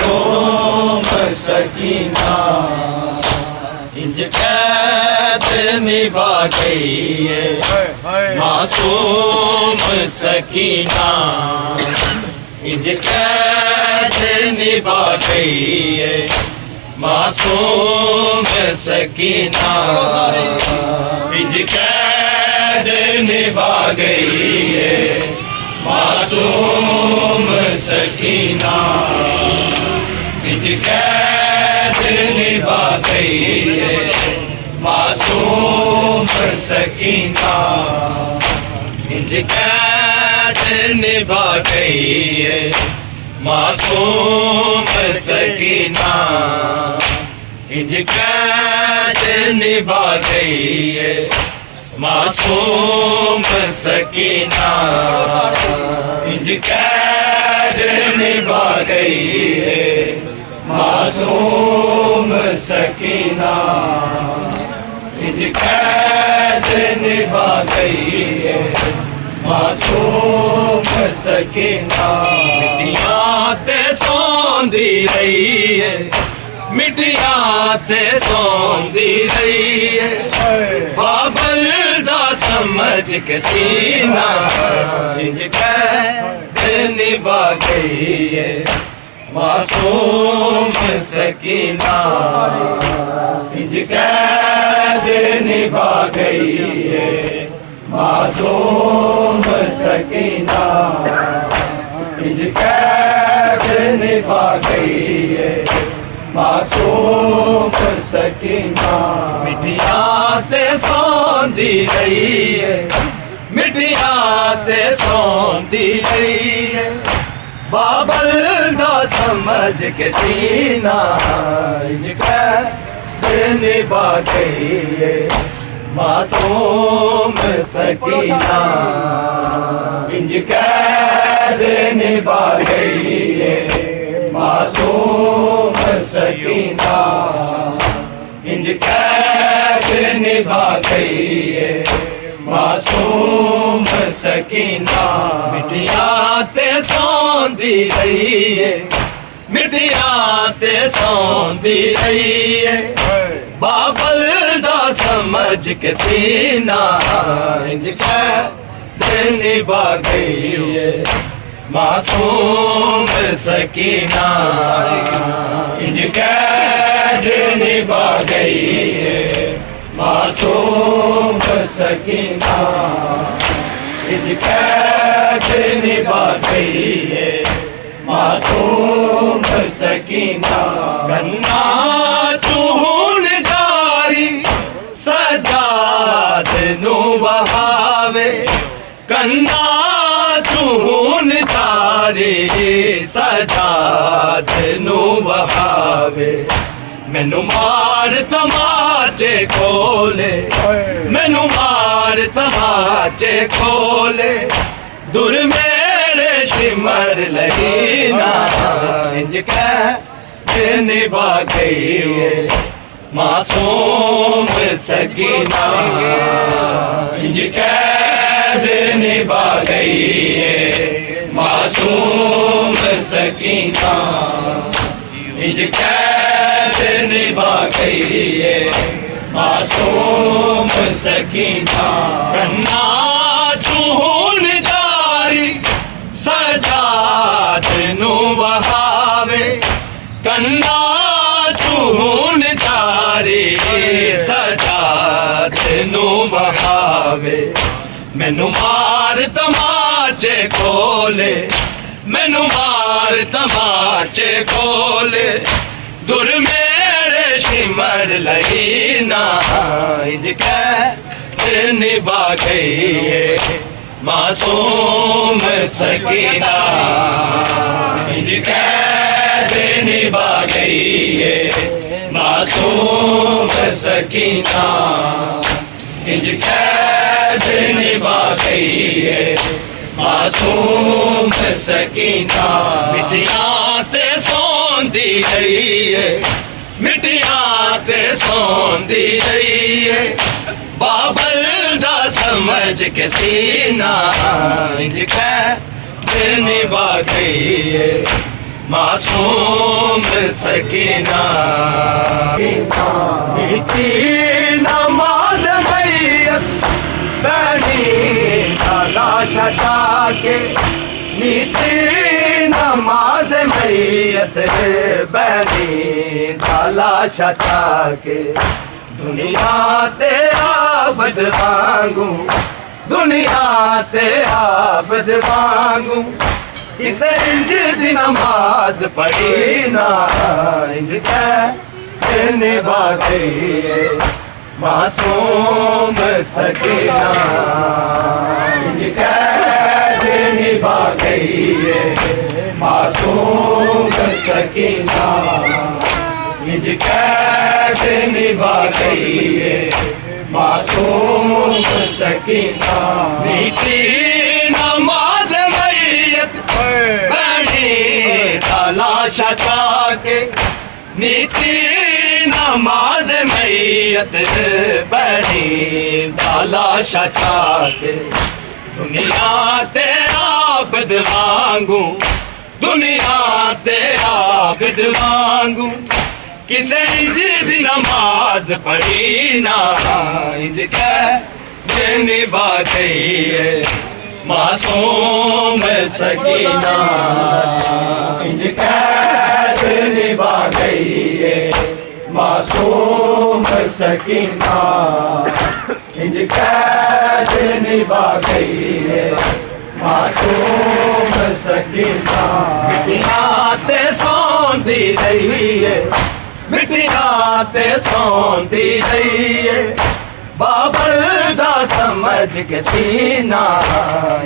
मासूम सकीना इंज कैद निभा गई है मासूम सकीना इंज कैद निभा गई है मासूम सकीना इंज कैद निभा गई है मासूम सकीना इंज कैद निभा गई है मासूम सकीना इंज कैद निभा गई है मासूम सकीना इंज कैद निभा गई है मासूम सकीना इंज कैद निभा गई है मासूम सकीना इंज कैद निभा गई है मासूम सकीना मिट्टियां ते सौंदी रही है मिट्टियां ते सौंदी रही है बाबल दा समझ के सीना इंज कैद निभा गई है मासूम सकीना इंज कैद निभा गई है मासूम सकीना इंज कैद निभा गई है मासूम सकीना मिट्टियां ते सौंदी रही है मिट्टियां ते सौंदी रही है बाबल दा समझ के सीना इंज कैद निभा गई है मासूम सकीना इंज कैद निभा गई है मासूम सकीना इंज कैद निभा गई है मासूम सकीना मिट्टियां ते सौंदी रही है मिट्टियां ते सौंदी रही है बाबल दा समझ के सीना इंज कैद निभा गई है मासूम सकीना इंज कैद निभा गई है मासूम सकीना इंज कैद निभा गई है मासूम सकीना गन्ना चून जारी सजाद नू बहावे कन्ना चून जारी सजाद नू बहावे मैनू मार तमाचे खोले मैनू मार तमाचे खोले दूर मेरे शिमर लगीना इंज कैद निभा गई है मासूम सकीना इंज कैद निभा गई है मासूम सकीना इंज कैद निभा गई है मासूम सकीना कन्ना चून जारी सजाद नू बहावे कन्ना चून जारी सजाद नू बहावे मैनू मार तमाचे खोले मैनू मार तमाचे खोले दूर मेरे शिमर लगीना इंज कैद निभा गई है मासूम सकीना इंज कैद निभा गई है मासूम सकीना इंज कैद निभा गई है मासूम सकीना मिट्टियां ते सौंदी रही है मिट्टियां ते सौंदी रही है बाबल दा समझ के सीना इंज कैद निभा गई है मासूम सकीना मीठी नमाज मैयत बनी लाश के मीठी नमाज मैयत बनी लाश के दुनिया ते आबद वांगू दुनिया ते आबद वांगू किसे इंज दी नमाज पढ़ी ना इंज कहने बाकी मासूम सकीना इंज कहने बाकी मासूम सकीना इंज कहने बाकी मासूम सकीना मीठी नमाज मैयत बनी लाश के मीठी नमाज मैयत बनी लाश के दुनिया ते आबद वांगू दुनिया ते आबद वांगू किसे इंज दी नमाज पढ़ी ना इंज कहने बाकी मासूम सकीना इंज कहने बाकी मासूम सकीना इंज कहने बाकी मासूम सकीना मिट्टियां ते सौंदी रही है मिट्टियां ते सौंदी रही है बाबर दा समझ के सीना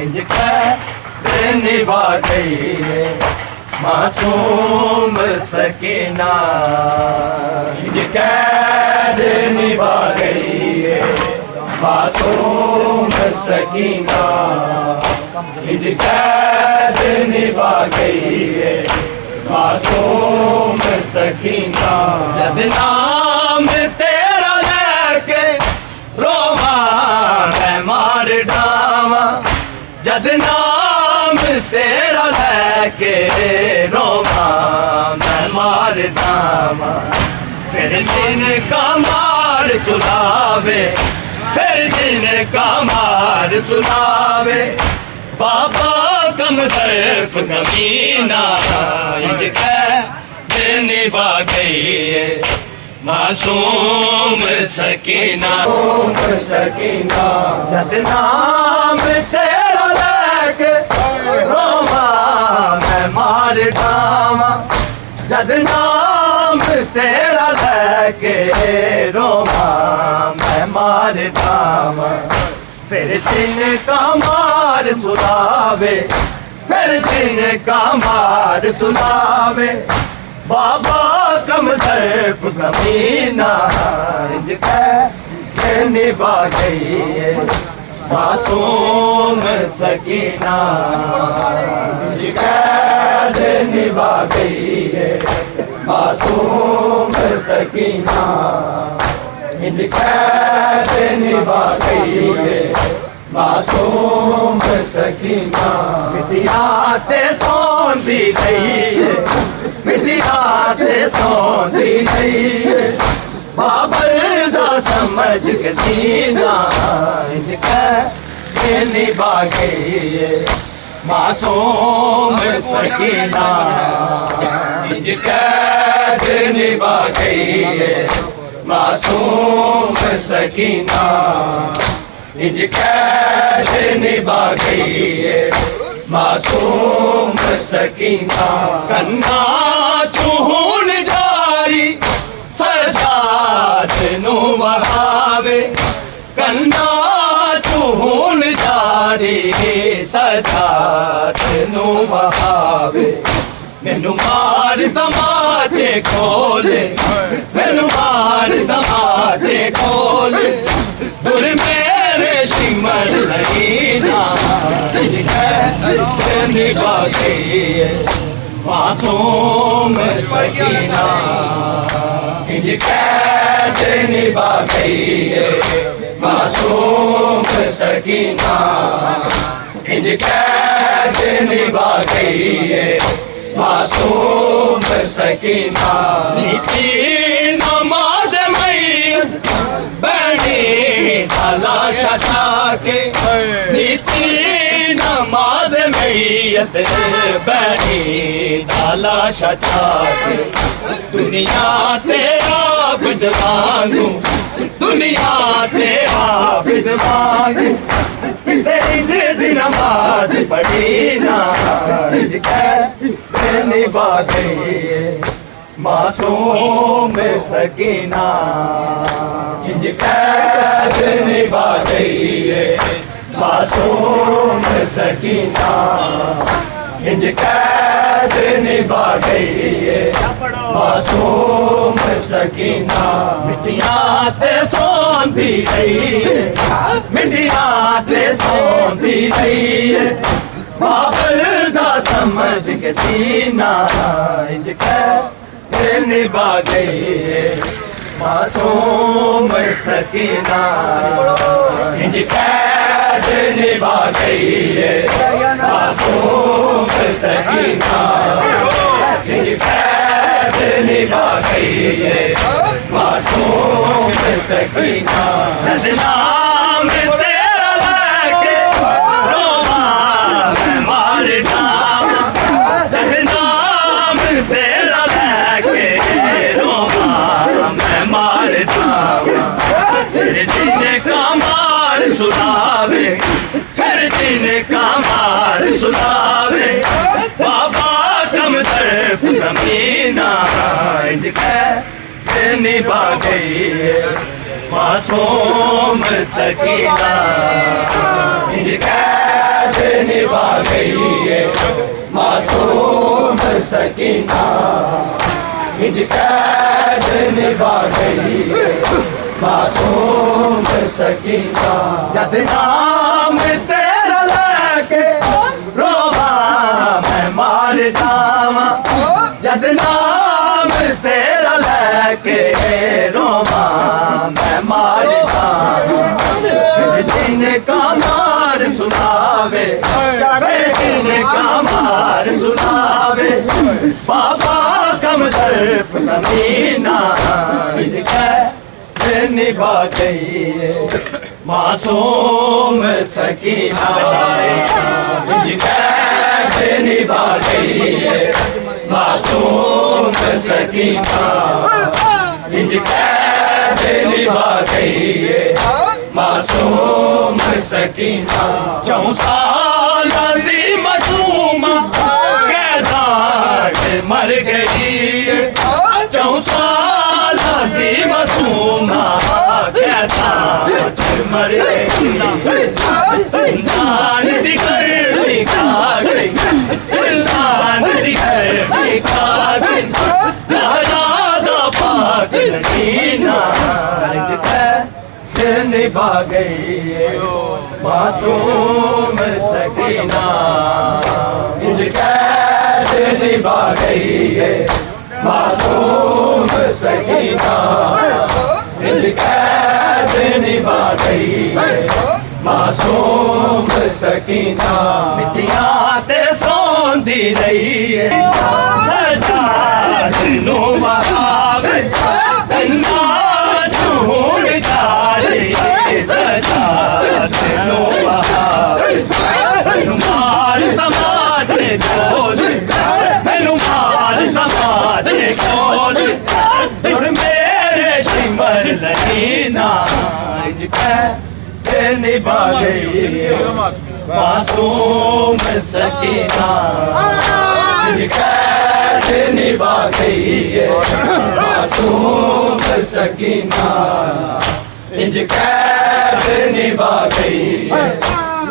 इंज कहने बाकी मासूम सकीना इंज कहने बाकी मासूम सकीना इंज कहने बाकी मासूम सकीना जद नाम तेरा लेके रोवा मैं मार डावा जद नाम तेरा लेके रोवा मैं मार डावा फिर दिन का मार सुनावे फिर दिन का मार सुनावे बाबा कम सर्फ कमीना इंज कहने बाकी मासूम सकीना सकीना जद नाम तेरा लेके रोवा मैं मार डावा जद नाम तेरा लेके रोवा मैं मार डावा फिर दिन का मार सुनावे फिर दिन का मार सुनावे बाबा कम सर्फ कमीना इंज कहने बाकी मासूम सकीना इंज कहने बाकी मासूम सकीना इंज कहने बाकी मासूम सकीना मिट्टियां ते सौंदी रही है मिट्टियां ते सौंदी रही है बाबर दा समझ के सीना इंज कहने बाकी मासूम सकीना इंज कहने बाकी मासूम सकीना इंज कहने बाकी मासूम सकीना कन्ना चूहन जारी सजात नू वहावे कन्ना चूहन जारी सजात नू वहावे मैनू मार तमाचे खोले मैनू मार तमाचे खोले दुर मेरे शिमर लगीना कहने बाकी मासूम सकीना इंज कहने बाकी मासूम सकीना इंज कहने बाकी मासूम सकीना नीति नमाज मैयत बनी तलाशा के नीति नमाज मैयत बनी तलाशा के दुनिया तेरा आबिद मांगू दुनिया तेरा आबिद मांगू किसे दिन नमाज पढ़ी ना निभा गई मासूम सकीना इंज कैद निभा गई मासूम सकीना इंज कैद निभा गई मासूम सकीना मिट्टियां ते सौंधी रही मिट्टियां ते सौंधी रही बाबल दा समझ के सीना इंज कैद निभा गई मासूम सकीना इंज कैद निभा गई मासूम सकीना इंज कैद निभा गई मासूम सकीना नाम तेरा लेके रोमा मैं मार डावा नाम तेरा लेके रोमा मैं मार डावा फिर दिन का मार सुनावे फिर दिन का मार सुनावे बाबा कम तरफ जमीना इंज कैद निभा गई मासूम सकीना इंज कैद निभा गई मासूम सकीना इंज कैद निभा गई मासूम सकीना जद नाम तेरा लेके रोवा मैं मार डावा जद नाम तेरा लेके रोवा मैं मार डावा फिर दिन का मार सुनावे फिर दिन का मार सुनावे बाबा कम तरफ जमीना इंज कैद निभा गई मासूम सकीना इंज कैद निभा गई मासूम सकीना इंज कैद निभा गई मासूम सकीना 4 साल दी मासूमा कैदा मर गई 4 साल दी मासूमा कैदा मर गई इंसान दी घर में खा गई इंसान दी घर में खा गई दादा पाक नगीना इंज कैद निभा गई मासूम सकीना इंज कैद निभा गई मासूम सकीना इंज कैद निभा गई मासूम सकीना मिट्टियां ते सौंधी रही सजाद नो बहावे गन्ना झूठ जाले सजाद नो बहावे मार समाजे खोल मार समाजे खोल और मेरे शिमर लगीना इंज कैद निभा गई मासूम सकीना इंज कैद निभा गई मासूम सकीना इंज कैद निभा गई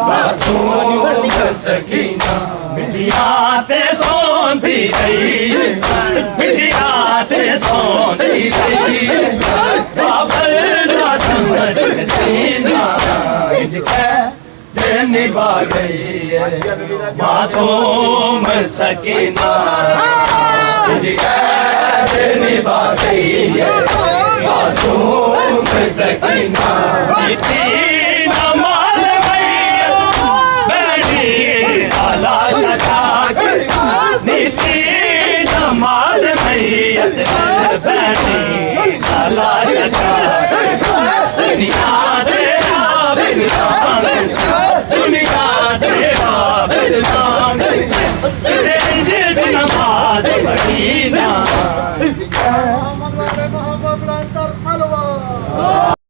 मासूम सकीना मिट्टियां ते सौंधी रही मिट्टियां ते सौंधी रही बाबल दा समझ सीना इंज कैद निभा गई मासूम सकीना इंज कैद निभा गई मासूम सकीना नीति नमाज मैयत बैठी तलाशा के नीति भैनी लाला शका दुनिया